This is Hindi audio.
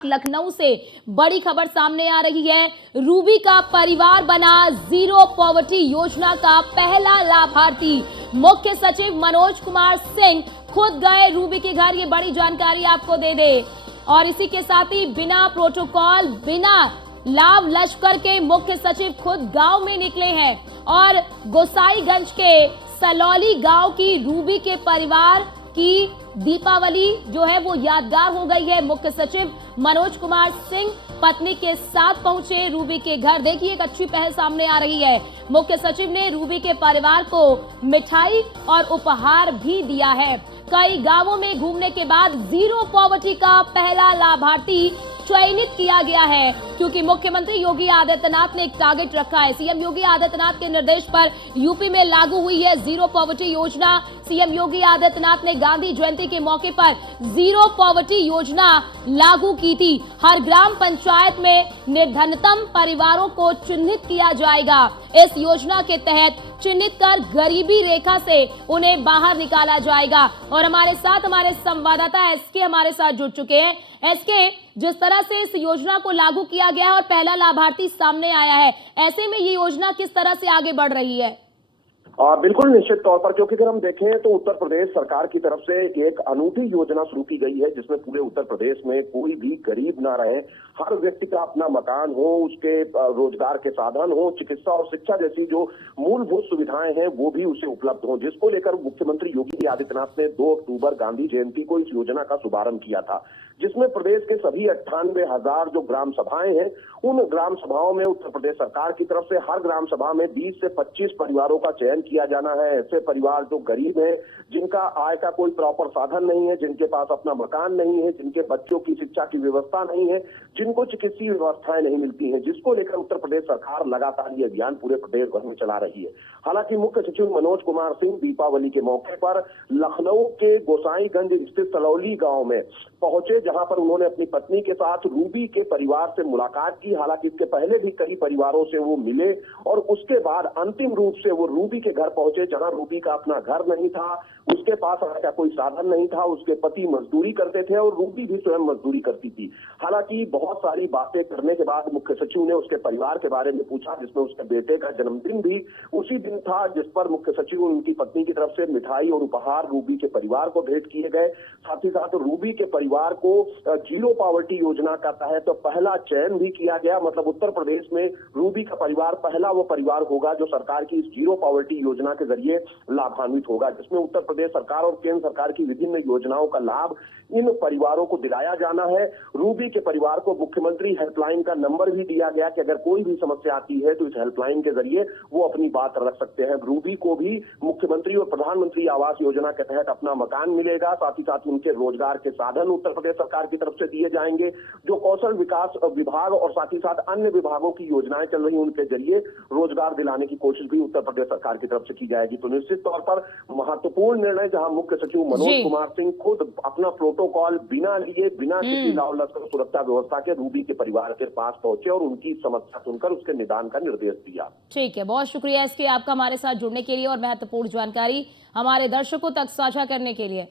लखनऊ से बड़ी खबर सामने आ रही है। रूबी का परिवार बना जीरो पॉवर्टी योजना का पहला लाभार्थी। मुख्य सचिव मनोज कुमार सिंह खुद गए रूबी के घर, ये बड़ी जानकारी आपको दे दे। और इसी के साथ ही बिना प्रोटोकॉल, बिना लाभ लश्कर के मुख्य सचिव खुद गांव में निकले हैं और गोसाईगंज के सलौली गांव की रूबी के परिवार की दीपावली जो है वो यादगार हो गई है। मुख्य सचिव मनोज कुमार सिंह पत्नी के साथ पहुंचे रूबी के घर। देखिए एक अच्छी पहल सामने आ रही है। मुख्य सचिव ने रूबी के परिवार को मिठाई और उपहार भी दिया है। कई गांवों में घूमने के बाद जीरो पॉवर्टी का पहला लाभार्थी चयनित किया गया है, क्योंकि मुख्यमंत्री योगी आदित्यनाथ ने एक टारगेट रखा है। सीएम योगी आदित्यनाथ के निर्देश पर यूपी में लागू हुई है जीरो पॉवर्टी योजना। सीएम योगी आदित्यनाथ ने गांधी जयंती के मौके पर जीरो पॉवर्टी योजना लागू की थी। हर ग्राम पंचायत में निर्धनतम परिवारों को चिन्हित किया जाएगा। इस योजना के तहत चिन्हित कर गरीबी रेखा से उन्हें बाहर निकाला जाएगा। और हमारे साथ हमारे संवाददाता एसके हमारे साथ जुड़ चुके हैं। एसके, जिस तरह से इस योजना को लागू किया गया है और पहला लाभार्थी सामने आया है, ऐसे में ये योजना किस तरह से आगे बढ़ रही है? बिल्कुल निश्चित तौर पर, क्योंकि अगर हम देखें तो उत्तर प्रदेश सरकार की तरफ से एक अनूठी योजना शुरू की गई है, जिसमें पूरे उत्तर प्रदेश में कोई भी गरीब ना रहे। हर व्यक्ति का अपना मकान हो, उसके रोजगार के साधन हो, चिकित्सा और शिक्षा जैसी जो मूलभूत सुविधाएं हैं वो भी उसे उपलब्ध हो, जिसको लेकर मुख्यमंत्री योगी आदित्यनाथ ने 2 अक्टूबर गांधी जयंती को इस योजना का शुभारंभ किया था, जिसमें प्रदेश के सभी 98,000 जो ग्राम सभाएं हैं, उन ग्राम सभाओं में उत्तर प्रदेश सरकार की तरफ से हर ग्राम सभा में 20 से 25 परिवारों का चयन किया जाना है। ऐसे परिवार जो गरीब हैं, जिनका आय का कोई प्रॉपर साधन नहीं है, जिनके पास अपना मकान नहीं है, जिनके बच्चों की शिक्षा की व्यवस्था नहीं है, जिनको चिकित्सीय व्यवस्थाएं नहीं मिलती हैं, जिसको लेकर उत्तर प्रदेश सरकार लगातार ये अभियान पूरे प्रदेश भर में चला रही है। हालांकि मुख्य सचिव मनोज कुमार सिंह दीपावली के मौके पर लखनऊ के गोसाईगंज स्थित सलौली गांव में पहुंचे, जहां पर उन्होंने अपनी पत्नी के साथ रूबी के परिवार से मुलाकात की। हालांकि इसके पहले भी कई परिवारों से वो मिले और उसके बाद अंतिम रूप से वो रूबी के घर पहुंचे, जहां रूबी का अपना घर नहीं था, उसके पास आय का कोई साधन नहीं था, उसके पति मजदूरी करते थे और रूबी भी स्वयं मजदूरी करती थी। हालांकि बहुत सारी बातें करने के बाद मुख्य सचिव ने उसके परिवार के बारे में पूछा, जिसमें उसके बेटे का जन्मदिन भी उसी दिन था, जिस पर मुख्य सचिव उनकी पत्नी की तरफ से मिठाई और उपहार रूबी के परिवार को भेंट किए गए। साथ ही साथ रूबी के परिवार को जीरो पॉवर्टी योजना का तहत तो पहला चयन भी किया गया। मतलब उत्तर प्रदेश में रूबी का परिवार पहला वो परिवार होगा जो सरकार की इस जीरो पॉवर्टी योजना के जरिए लाभान्वित होगा, जिसमें उत्तर प्रदेश सरकार और केंद्र सरकार की विभिन्न योजनाओं का लाभ इन परिवारों को दिलाया जाना है। रूबी के परिवार को मुख्यमंत्री हेल्पलाइन का नंबर भी दिया गया कि अगर कोई भी समस्या आती है तो इस हेल्पलाइन के जरिए वो अपनी बात रख सकते हैं। रूबी को भी मुख्यमंत्री और प्रधानमंत्री आवास योजना के तहत अपना मकान मिलेगा। साथ ही साथ उनके रोजगार के साधन उत्तर प्रदेश सरकार की तरफ से दिए जाएंगे। जो कौशल विकास विभाग और साथ ही साथ अन्य विभागों की योजनाएं चल रही, उनके जरिए रोजगार दिलाने की कोशिश भी उत्तर प्रदेश सरकार की तरफ से की जाएगी। तो निश्चित तौर पर महत्वपूर्ण निर्णय, जहां मुख्य सचिव मनोज कुमार सिंह खुद अपना प्रोटोकॉल बिना लिए, बिना किसी लाव लश्कर सुरक्षा व्यवस्था के रूबी के परिवार के पास पहुंचे और उनकी समस्या सुनकर उसके निदान का निर्देश दिया। ठीक है, बहुत शुक्रिया इसके आपका हमारे साथ जुड़ने के लिए और महत्वपूर्ण जानकारी हमारे दर्शकों तक साझा करने के लिए।